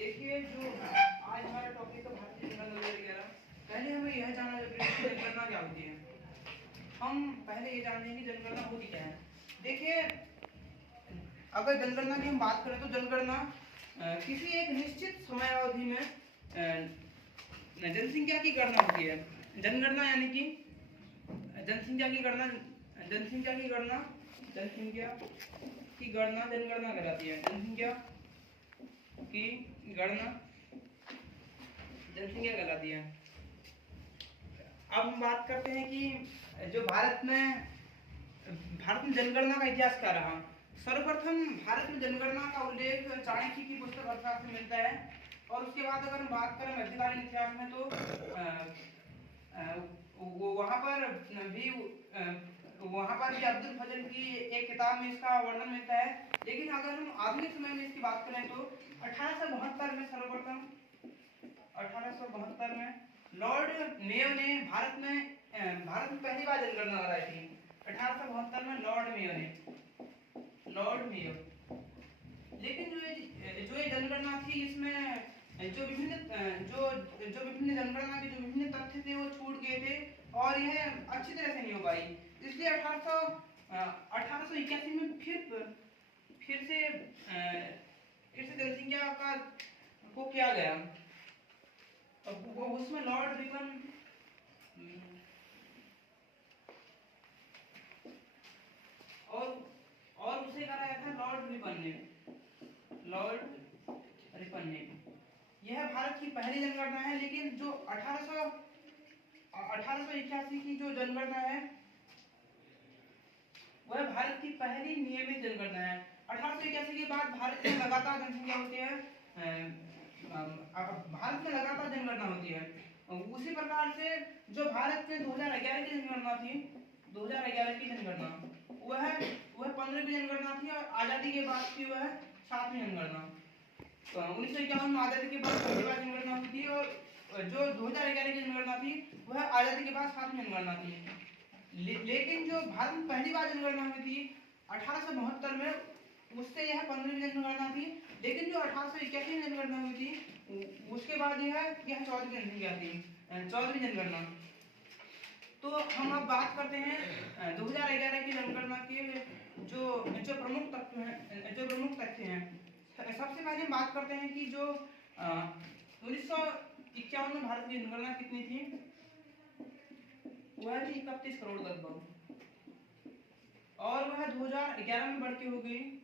देखिए जो आज हमारा टॉपिक है भारतीय जनगणना 2011। पहले हमें यह जानना जरूरी है कि जनगणना क्या होती है। हम पहले ये जानते हैं कि जनगणना होती क्या है। देखिए अगर जनगणना की हम बात करें तो जनगणना किसी एक निश्चित समयावधि में जनसंख्या की गणना होती है। जनगणना यानी कि जनसंख्या की गणना जनसंख्या की गणना जनसंख्या की गणना जनगणना कहलाती है। जनसंख्या की गणना जनसंख्या कहलाती है। अब हम बात करते हैं कि जो भारत में जनगणना का इतिहास क्या रहा। सर्वप्रथम भारत में जनगणना का उल्लेख चाणक्य की पुस्तक अर्थशास्त्र में मिलता है। और उसके बाद अगर हम बात करें मध्यकालीन इतिहास में तो वहाँ पर भी अब्दुल फजल की एक किताब में इसका वर्णन मिलता है। लेकिन अगर हम आधुनिक समय में इसकी बात करें तो 1872 में सर्वप्रथम 1872 में लॉर्ड मेयो ने भारत में पहली बार जनगणना कराई थी। 1872 में लॉर्ड मेयो। लेकिन जो ये जनगणना थी इसमें जो विभिन्न जनगणना के जो विभिन्न तथ्य थे वो छूट गए थे और यह अच्छी तरह से नहीं हो पाई। इसलिए 1881 में फिर से जनसंख्या का को किया गया। वो उसमें लॉर्ड रिपन और उसे कराया था लॉर्ड रिपन ने। यह भारत की पहली जनगणना है। लेकिन जो 1881 की जो जनगणना है वह भारत की पहली नियमित जनगणना है। 1881 के बाद भारत में लगातार जनसंख्या होती है। भारत में लगातार जनगणना होती है। उसी प्रकार से जो भारत में 2011 की जनगणना थी, 2011 की जनगणना वह 15वीं जनगणना थी और आजादी के बाद की वह 7वीं जनगणना। 1951 में आजादी के बाद पहली बार जनगणना हुई थी और जो 2011 की जनगणना थी वह आजादी के बाद 7वीं जनगणना थी। लेकिन जो भारत में पहली बार जनगणना हुई थी 1872 में, उससे यह 15वीं जनगणना थी। लेकिन जो 1881 में जनगणना हुई थी उसके बाद यह 14वीं जनगणना थी, 14वीं जनगणना। तो हम अब बात करते हैं 2011 की जनगणना के जो प्रमुख तथ्य हैं। सबसे पहले हम बात करते हैं कि जो 1951 में भारत की जनगणना कितनी थी, वह थी 31 करोड़ लगभग। और वह 2011 में बढ़ के हो गई